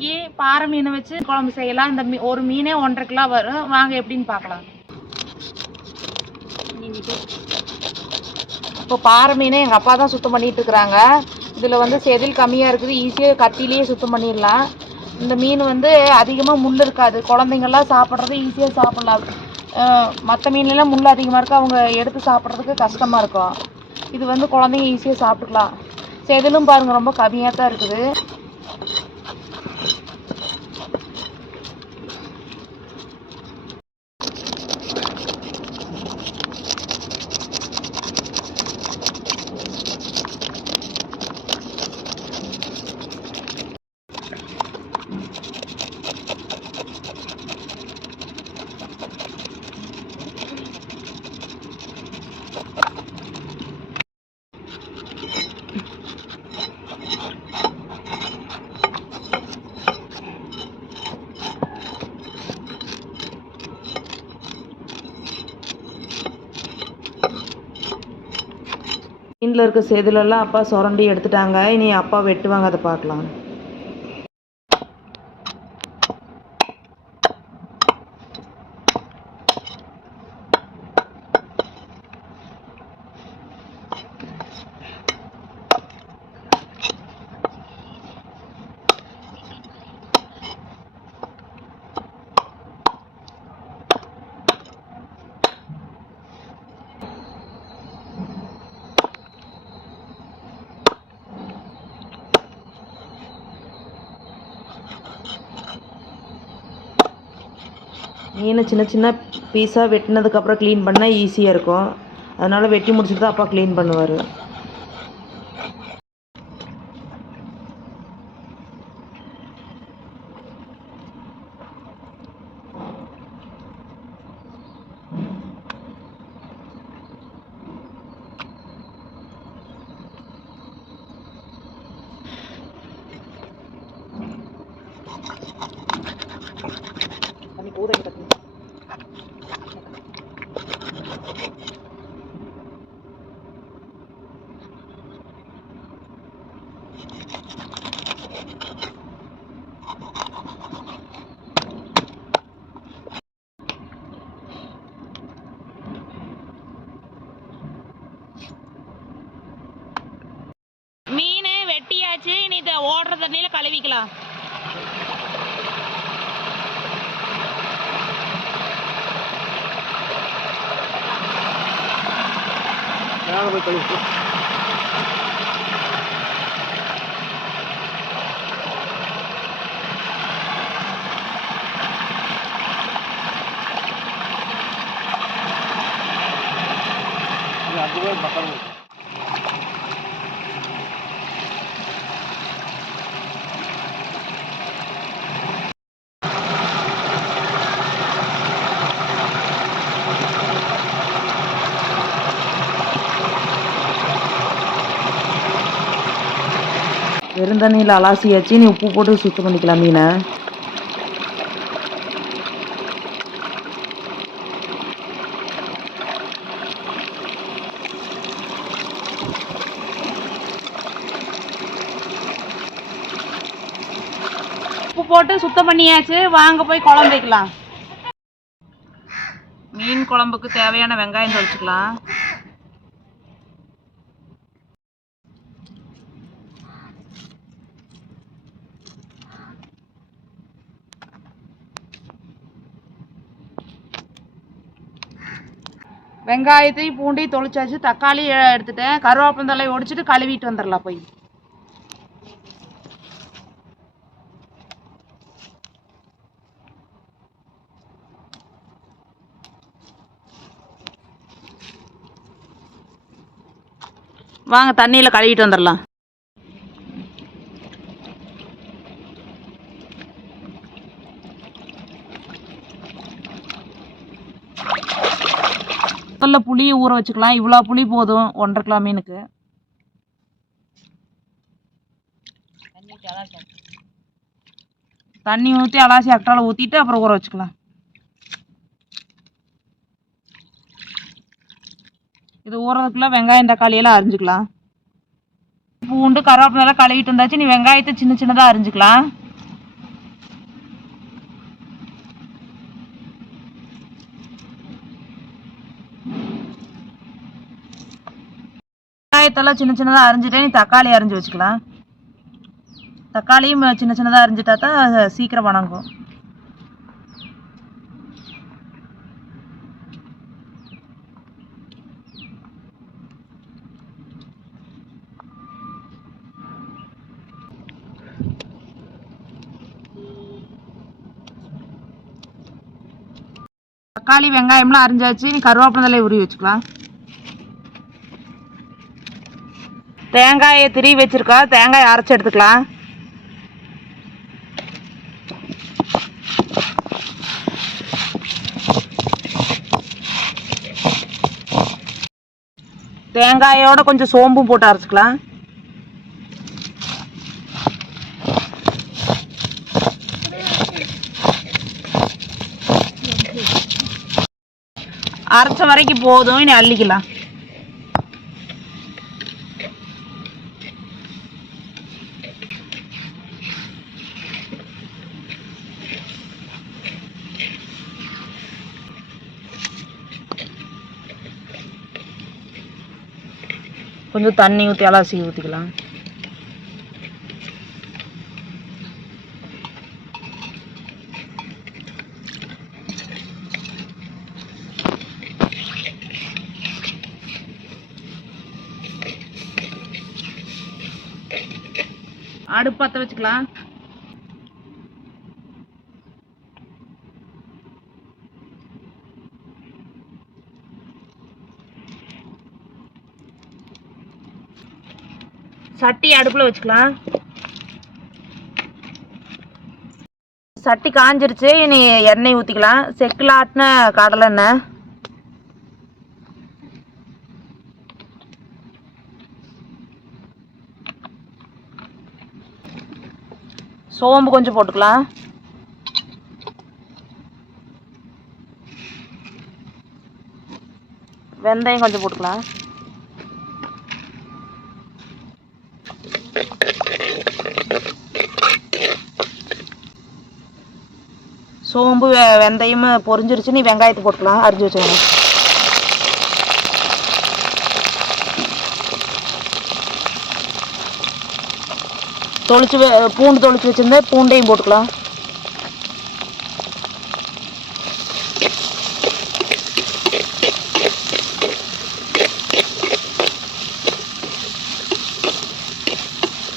இன்னைக்கு பாறை மீனை வச்சு குழம்பு செய்யலாம். இந்த மீ- ஒரு மீனே ஒன்றரை கிலோ வரும். வாங்க எப்படின்னு பார்க்கலாம். இப்போ பாறை மீனை எங்கள் அப்பா தான் சுத்தம் பண்ணிட்டு இருக்கிறாங்க. இதில் வந்து செதில் கம்மியாக இருக்குது. ஈஸியாக கத்திலேயே சுத்தம் பண்ணிடலாம். இந்த மீன் வந்து அதிகமாக முள் இருக்காது. குழந்தைங்கள்லாம் சாப்பிட்றது ஈஸியாக சாப்பிட்லாம். மற்ற மீன்லாம் முள் அதிகமாக இருக்கு. அவங்க எடுத்து சாப்பிட்றதுக்கு கஷ்டமாக இருக்கும். இது வந்து குழந்தைங்க ஈஸியாக சாப்பிட்டுக்கலாம். செதிலும் பாருங்கள் ரொம்ப கம்மியாக தான் இருக்குது. மீனில் இருக்க செதிலெல்லாம் அப்பா சுரண்டி எடுத்துட்டாங்க. இனி அப்பா வெட்டுவாங்க அதை பார்க்கலாம். மீனை சின்ன சின்ன பீஸாக வெட்டினதுக்கப்புறம் க்ளீன் பண்ணால் ஈஸியாக இருக்கும். அதனால் வெட்டி முடிச்சுட்டு தான் அப்பா க்ளீன் பண்ணுவார். மீன் வெட்டியாச்சு இனி இதை ஓடுற தண்ணியில் கழுவிக்கலாம் வெறும் தண்ணியில் அலாசியாச்சு. நீ உப்பு போட்டு சுத்தம் பண்ணிக்கலாம் மீனை. உப்பு போட்டு சுத்தம் பண்ணியாச்சு. வாங்க போய் குழம்பு வைக்கலாம். மீன் குழம்புக்கு தேவையான வெங்காயம் தொளிச்சுக்கலாம் வெங்காயத்தையும் பூண்டையும் தொளிச்சாச்சு தக்காளி எடுத்துட்டேன். கருவேப்பந்தலை ஒடிச்சிட்டு கழுவிட்டு வந்துடலாம் போய். வாங்க தண்ணியில் கழுவிட்டு வந்துடலாம். முதல்ல புளியை ஊற வச்சுக்கலாம். இவ்வளோ புளி போதும். ஒன்றரை கிலோ மீனுக்கு. தண்ணி ஊற்றி அலாசி அக்கட்டால ஊற்றிட்டு அப்புறம் ஊற வச்சுக்கலாம். இது ஊறதுக்குள்ள வெங்காயம் தக்காளி எல்லாம் அரிஞ்சுக்கலாம். பூண்டு கருவேப்பிலாம் கழுவிட்டு இருந்தாச்சு நீ வெங்காயத்தை சின்ன சின்னதாக அரிஞ்சுக்கலாம். வெங்காயத்தெல்லாம் சின்ன சின்னதாக அரிஞ்சிட்டே நீ தக்காளி அரிஞ்சு வச்சுக்கலாம். தக்காளியும் சின்ன சின்னதாக அரிஞ்சிட்டா தான் சீக்கிரம் வணங்கும். தக்காளி வெங்காயம்லாம் அரிஞ்சாச்சு நீ கருவேப்பிலை உருவி வச்சுக்கலாம். தேங்காயை திருவி வச்சுருக்கா? தேங்காயை அரைச்சி எடுத்துக்கலாம். தேங்காயோட கொஞ்சம் சோம்பும் போட்டு அரைச்சிக்கலாம். அரைச்ச வரைக்கும் போதும் இனி அள்ளிக்கலாம். கொஞ்சம் தண்ணி ஊற்றி அலசி ஊற்றிக்கலாம் அடுப்பு பற்ற வச்சுக்கலாம். சட்டி அடுப்பில் வச்சுக்கலாம். சட்டி காஞ்சிருச்சு இனி எண்ணெய் ஊற்றிக்கலாம் செக்கில் ஆட்டின கடலை எண்ணெய். சோம்பு கொஞ்சம் போட்டுக்கலாம். வெந்தயம் கொஞ்சம் போட்டுக்கலாம். சோம்பு வெந்தயம் பொரிஞ்சிருச்சு நீ வெங்காயத்தை போட்டுக்கலாம் அரிஞ்சு வச்சுக்கணும் தொளிச்சு வெ- பூண்டு தொளிச்சு வச்சுருந்தா பூண்டையும் போட்டுக்கலாம்.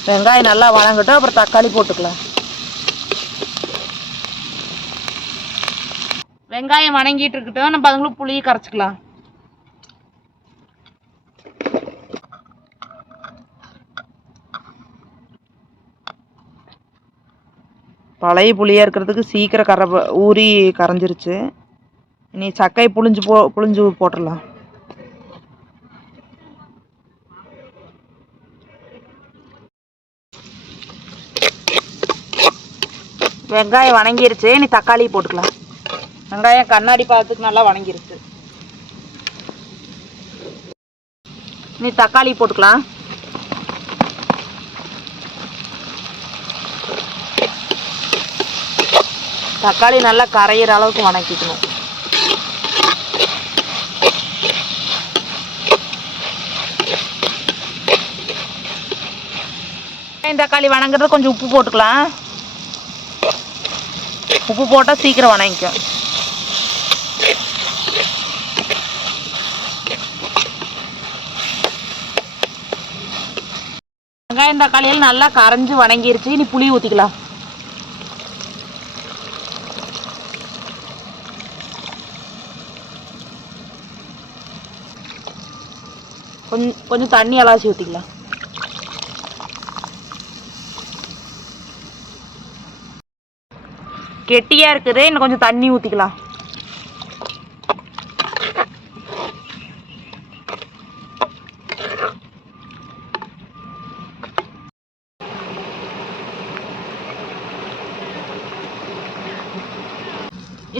வெங்காயம் நல்லா வணங்கட்டும் அப்புறம் தக்காளி போட்டுக்கலாம். வெங்காயம் வணங்கிட்டு இருக்கட்டும். நம்ம அதுங்களும் புளியை கரைச்சிக்கலாம். பழைய புளியாக இருக்கிறதுக்கு சீக்கிரம் கரை ஊறி கரைஞ்சிருச்சு. இனி சக்கையை புளிஞ்சு போ புளிஞ்சு போட்டுடலாம். வெங்காயம் வணங்கிருச்சு. இனி தக்காளி போட்டுக்கலாம். வெங்காயம் கண்ணாடி பாதத்துக்கு நல்லா வணங்கிருக்கு. இனி தக்காளி போட்டுக்கலாம். தக்காளி நல்லா கரையிற அளவுக்கு வணக்கிக்கணும். தக்காளி வணங்குறது கொஞ்சம் உப்பு போட்டுக்கலாம். உப்பு போட்டால் சீக்கிரம் வணங்கிக்கும். வெங்காயம் தக்காளியெல்லாம் நல்லா கரைஞ்சி வணங்கிருச்சு. இனி புளி ஊற்றிக்கலாம் கொஞ்சம் கொஞ்சம் தண்ணி அலாசி ஊற்றிக்கலாம் கெட்டியாக இருக்குது. இன்னும் கொஞ்சம் தண்ணி ஊற்றிக்கலாம்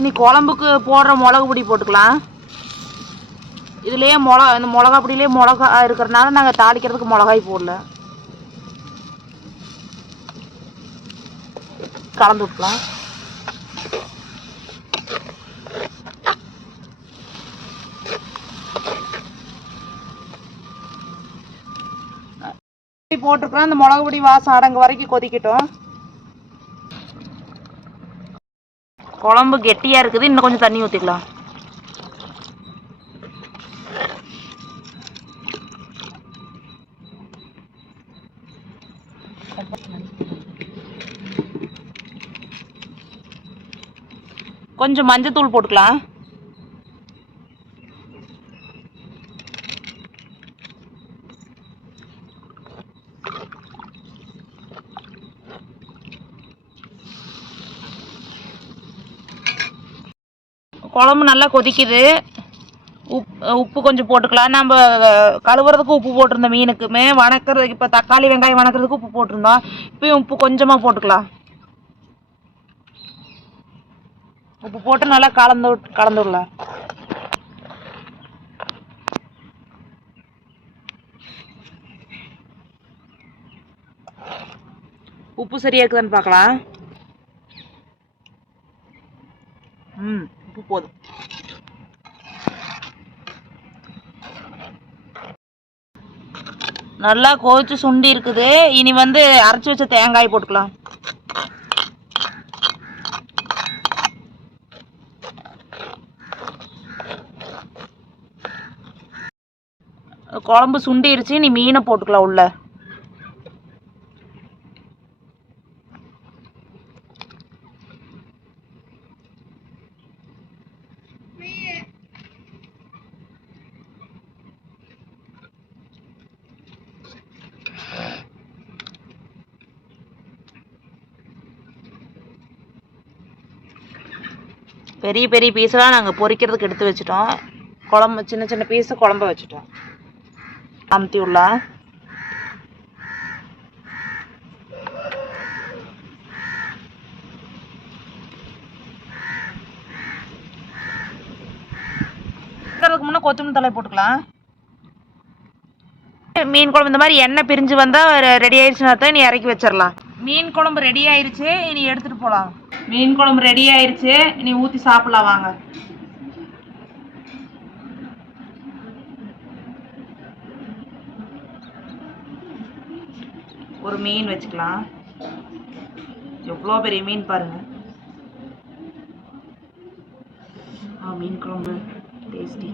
இனி குழம்புக்கு போடுற மிளகு பொடி போட்டுக்கலாம். இதுலேயே மிளகா இந்த மிளகா பொடியிலே மிளகா இருக்கிறனால நாங்கள் தாளிக்கிறதுக்கு மிளகாய் போடல. கலந்து விட்டுலாம் போட்டிருக்கிறோம் அந்த மிளகு பொடி வாசம் அடங்கு வரைக்கும் கொதிக்கட்டும். குழம்பு கெட்டியாக இருக்குது இன்னும் கொஞ்சம் தண்ணி ஊற்றிக்கலாம் கொஞ்சம் மஞ்சத்தூள் போட்டுக்கலாம். குழம்பு நல்லா கொதிக்குது. உப் உப்பு கொஞ்சம் போட்டுக்கலாம். நம்ம கழுவுறதுக்கு உப்பு போட்டிருந்தோம் மீனுக்குமே வணக்கிறதுக்கு இப்போ தக்காளி வெங்காயம் வணக்கிறதுக்கு உப்பு போட்டிருந்தோம். இப்பயும் உப்பு கொஞ்சமாக போட்டுக்கலாம். உப்பு போட்டு நல்லா கலந்து விட்- கலந்து விடலாம். உப்பு சரியா இருக்குதான்னு பார்க்கலாம். ம். உப்பு போதும். நல்லா கொதிச்சு சுண்டி இருக்குது. இனி வந்து அரைச்சி வச்ச தேங்காய் போட்டுக்கலாம். குழம்பு சுண்டிருச்சு. நீ மீனை போட்டுக்கலாம் உள்ள. பெரிய பெரிய பீஸெல்லாம் நாங்கள் பொரிக்கிறதுக்கு எடுத்து வச்சுட்டோம். குழம்பு சின்ன சின்ன பீஸை குழம்ப வச்சுட்டோம். அமுத்தி உள்ள. முன்னே கொத்தமல்லி தலை போட்டுக்கலாம். மீன் குழம்பு இந்த மாதிரி எண்ணெய் பிரிஞ்சு வந்தால் ரெடி ஆயிடுச்சுன்னா தான் நீ இறக்கி வச்சிடலாம் மீன் குழம்பு ரெடி ஆயிருச்சு. இனி எடுத்துட்டு போகலாம் மீன் குழம்பு ரெடி ஆயிடுச்சு இனி ஊற்றி சாப்பிடலாம் வாங்க. ஒரு மீன் வச்சுக்கலாம். எவ்வளோ பெரிய மீன் பாருங்க. ஆ மீன் குழம்பு. டேஸ்டி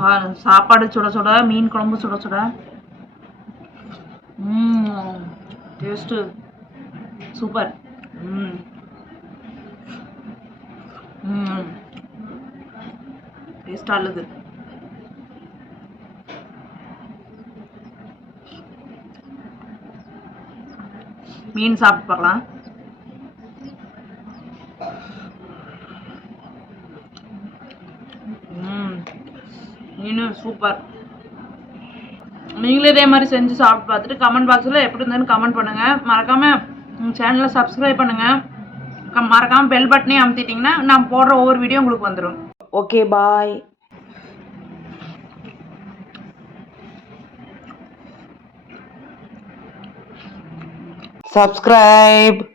ஆ சாப்பாடு சுட சுட மீன் குழம்பு சுட சுட ம் டேஸ்ட்டு சூப்பர் ம் ம் டேஸ்டாக உள்ளது மீன் சாப்பிட்டு பார்க்கலாம் mm. மீன் சூப்பர் நீங்களும் இதே மாதிரி செஞ்சு சாப்பிட்டு பார்த்துட்டு கமெண்ட் பாக்ஸில் எப்படி இருந்ததுன்னு கமெண்ட் பண்ணுங்கள் மறக்காமல் உங்கள் சேனலை சப்ஸ்கிரைப் பண்ணுங்கள் மறக்காமல் பெல் பட்டனையும் அமுத்திட்டிங்கன்னா நான் போடுற ஒவ்வொரு வீடியோ உங்களுக்கு வந்துடும் ஓகே பாய் subscribe.